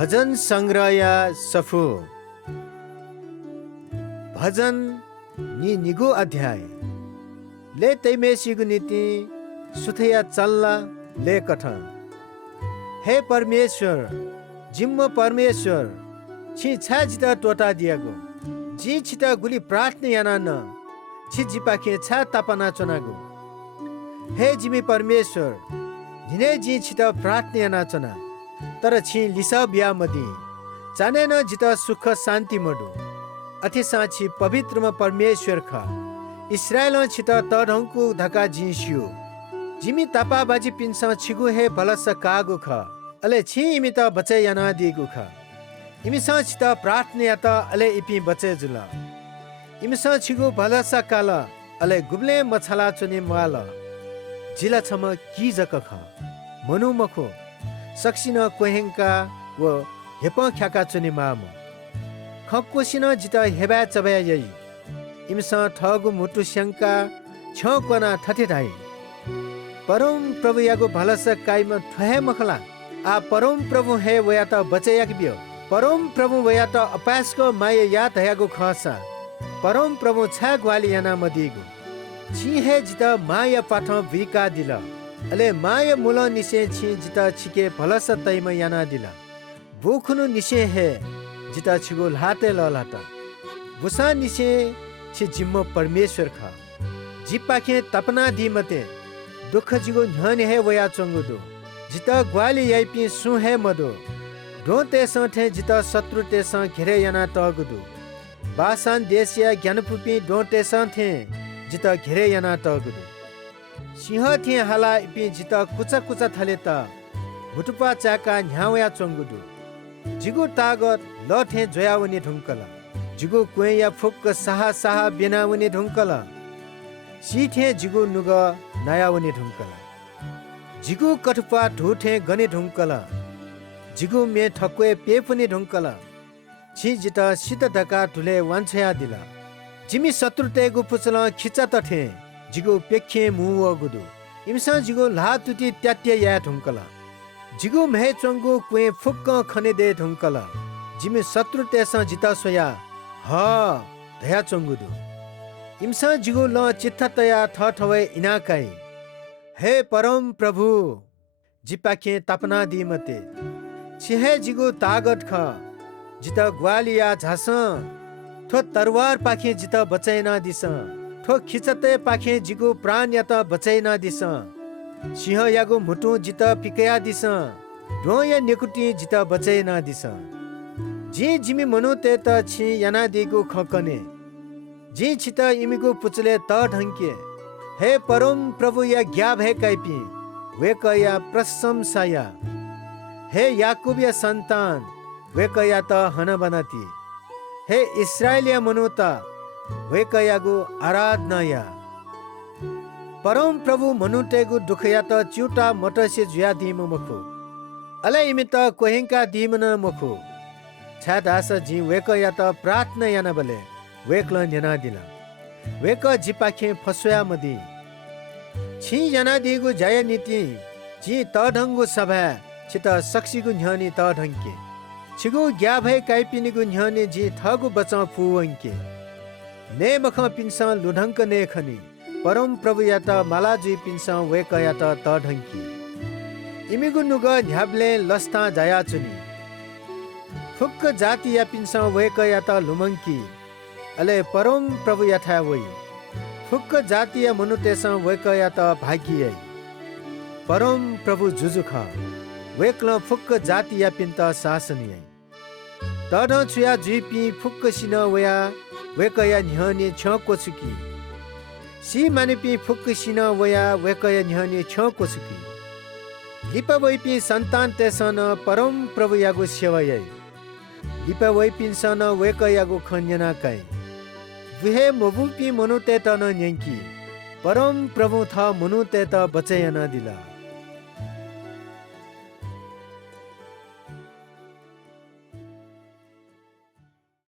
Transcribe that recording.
भजन संग्रह या सफु भजन नि निगु अध्याय ले तैमेसिगु नीति सुथया चल्ला ले कठ हे परमेश्वर जिम्म परमेश्वर छि छा जिता टोटा दियागो जी छिटा गुली प्रार्थना याना न छि जिपाखे छा तापना चनागो हे जिमी परमेश्वर जिने जी छिटा प्रार्थना याना चना तर छि लिसा बिया मदी चाने न जिता सुख शान्ति मडु अथि साछि पवित्रमा परमेश्वर ख इस्राएल छिटा तढंकु धका जिसियो जिमी तापा बाजी पिन्सा छिगु हे भलस कागु ख अले छि इमी त बचे याना दिगु ख इमी स छिटा प्रार्थना या त अले इपि बचे जुल इमी स छिगु भलस काल अले गुब्ले मछला चुने माल जिला छम की जक ख मनु मखो सक्सिन कोहेंका व हेप ख्याका चुने माम खक्कोसिन जिता हेबा चबया यई इमसा ठगु मुटु शंका छ कोना थथे धाई परम प्रभु यागो भलस काइम ठहे मखला आ परम प्रभु हे वया त बचयाक बियो परम प्रभु वया त अपासको माय या धयागो खसा परम प्रभु छा ग्वाली याना मदिगु छि हे जिता माया पाठ विका दिल अले माया मूल निसे छि जिता छिके भलस तैम याना दिल बुखनु निसे हे जिता छिगो लाते ललाता बुसा निसे छि जिम्म परमेश्वर ख जिपाखे तपना दी मते दुख जिगो न्हन हे वया चंगुदो जिता ग्वाली याइपि सु हे मदो ढोते सथे जिता शत्रु ते स घेरे याना तगुदो बासान देशिया ज्ञानपुपी ढोते सथे जिता घेरे याना तगुदो सिंह थे हाला इपि जिता कुचा कुचा थले त भुटुपा चाका न्यावया चंगुदो जिगु तागत लथे जोयावने ढुंकला जिगु कुया फुक्क साहा साहा बेनावने ढुंकला सीथे जिगु नुग नयावने ढुंकला जिगु कठुपा ढुथे गने ढुंकला जिगु मे ठक्वे पेपने ढुंकला छि जिता सित धका ढुले वान्छया दिला जिमी शत्रुतेगु पुचला खिचा तथे जिगु पेखे मुव गुदु इमसा जिगु लातुति त्यात्य या ढुंकला जिगु महे चंगु कुए फुक्क खने दे ढुंकला जिमी शत्रु तेस जिता सोया ह धया चंगुदु इमसा जिगु ल चित्ततया ठठवे इनाकाई हे परम प्रभु जिपाखे तापना दी मते छिहे जिगु तागत ख जिता ग्वालिया झास थो तरवार पाखे जिता बचैना दिस थो खिचते पाखे जिगु प्राण या त बचैना दिस सिंह यागु मुटु जिता पिकया दिस ढो या नेकुटी जिता बचैना दिस जी जिमी मनु ते त छि याना दिगु खकने जी छिता इमिगु पुचले त ढंके हे परम प्रभु या ज्ञाब है काइपि वेकया प्रशंसाया हे याकूब या संतान वेकया त हन बनाती हे इस्राएलिया मनुता वेकयागु आराधनाया परम प्रभु मनुटेगु दुखया त च्युटा मटसे जुया दिम मखु अले इमित कोहेंका दिमन मखु छादास जी वेकया त प्रार्थना याना बले वेकल न्यना दिला वेक जिपाखे फसोया मदी छि याना दिगु जय नीति जी तढंगु सभा छित सक्सिगु न्हनी तढंके छिगु ग्या भए काइपिनिगु न्हनी जी थगु बचा फुवंके ने मख पिन्सा लुढंक ने खनी परम प्रभु या त माला जुइ पिन्सा वेक या त तढंकी इमिगु नुग ढ्याब्ले लस्ता जाया चुनी फुक्क जाति या पिन्सा वेक या त लुमंकी अले परम प्रभु या था वई फुक्क जाति या मनुतेस वेक या त भागियै परम प्रभु जुजुख वेक्ल फुक्क जाति या पिन्ता शासनियै तढ छुया जुइपि फुक्क सिन वया वेकया न्हने छ कोचुकी सी मानेपि फुक्क सिन वया वेकया न्हने छ कोचुकी लिपा वैपि सन्तान तेसन परम प्रभु यागु सेवायै लिपा वैपिन सन वेकयागु खन्यना काई विहे मबुपि मनुते त न न्यंकी परम प्रभु था मनुते त बचयना दिला